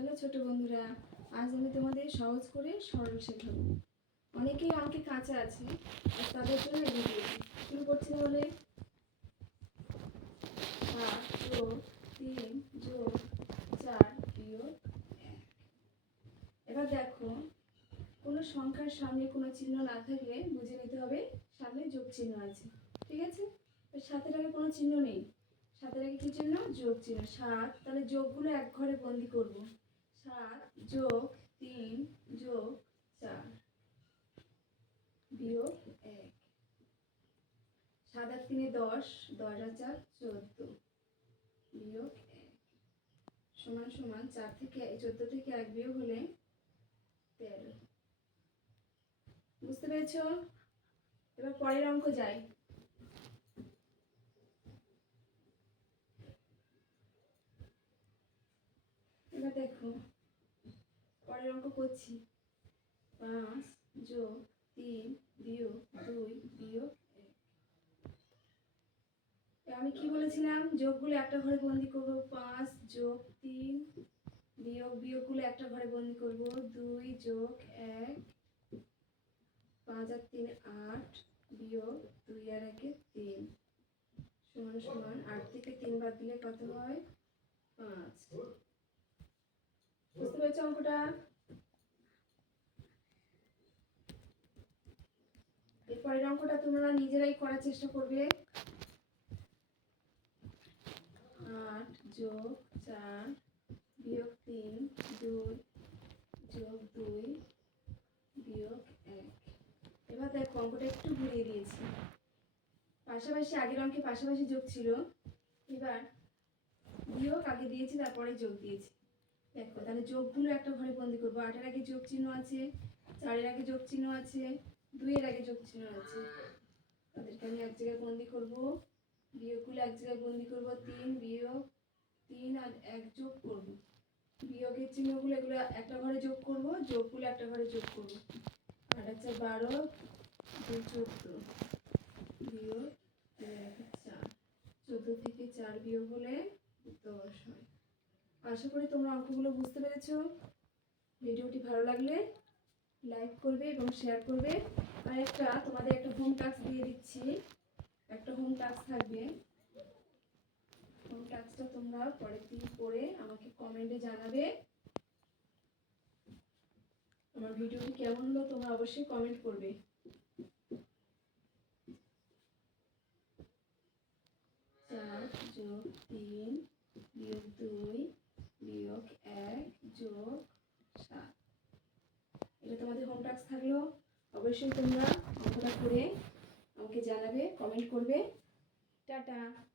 Hello ছোট বন্ধুরা, আজ আমি তোমাদের সহজ করে সরল শেখাবো। অনেকেই অঙ্কে কাঁচা আছে, আর তাদের জন্য এই ভিডিওটি। শুরু করছি তাহলে। 7+3+4=1। এবার দেখো, কোনো সংখ্যার সামনে কোনো চিহ্ন না থাকলে বুঝে নিতে হবে সামনে যোগ চিহ্ন আছে। ঠিক আছে? সাথের আগে কোনো চিহ্ন নেই, সাথের আগে কি চিহ্ন? যোগ চিহ্ন। 7, তাহলে যোগগুলো এক ঘরে বন্দি করব। 7+3+4 বিয়োগ 1। 7 আর 3 10, 10 আর 4 14 বিয়োগ 1 সমান সমান 4 থেকে 14 থেকে 1 বিয়োগ হলে 13। বুঝতে পেরেছো? এবার পরের অঙ্ক যাই। এবার দেখো, পরের অঙ্ক করছি। 5+3+2=1। আমি কি বলেছিলাম? যোগগুলো একটা ঘরে বন্দি করব। 5+3 বিয়োগগুলো একটা ঘরে বন্দি করব। 2+1, 5 আর 3 8 বিয়োগ 2 আর 1 3 সমান সমান 8 থেকে 3 বাদ দিলে কত হয়? 5। বুঝতে পেরেছো অঙ্কটা? এরপরের অঙ্কটা তোমরা নিজেরাই করার চেষ্টা করবে। 8+4+3+2+2=1। এবার দেখো, অঙ্কটা একটু ঘুরিয়ে দিয়েছি। পাশাপাশি আগের অঙ্কে পাশাপাশি যোগ ছিল, এবার বিয়োগ আগে দিয়েছি, তারপরে যোগ দিয়েছি। দেখো, তাহলে যোগগুলো একটা ঘরে বন্দি করবো। 8 এর আগে যোগ চিহ্ন আছে, 4 এর আগে যোগ চিহ্ন আছে, 2 এর আগে যোগ চিহ্ন আছে। তাদেরকে আমি এক জায়গায় বন্দি করব। বিয়োগগুলো এক জায়গায় বন্দি করব। 3 বিয়োগ 3 আর 1 যোগ করব। বিয়োগের চিহ্নগুলো এগুলো একটা ঘরে যোগ করব, যোগগুলো একটা ঘরে যোগ করব। 8 আর 4 12, 2 14 বিয়োগ 4। 14 থেকে 4 বিয়োগ হলে 10 হয়। আশা করি তোমরা অঙ্কগুলো বুঝতে পেরেছো। ভিডিওটি ভালো লাগলে লাইক করবে এবং শেয়ার করবে। আর তোমাদের একটা হোম টাস্ক দিয়ে দিচ্ছি। একটা হোম টাস্ক থাকবে। হোম টাস্কটা তোমরা পরের দিন করে আমাকে কমেন্টে জানাবে। আমার ভিডিওটি কেমন হলো তোমরা অবশ্যই কমেন্ট করবে। 4+3+2=1+7। এটা তোমাদের হোম টাস্ক থাকলো। অবশ্যই তোমরা অঙ্কটা করে আমাকে জানাবে, কমেন্ট করবে। টাটা।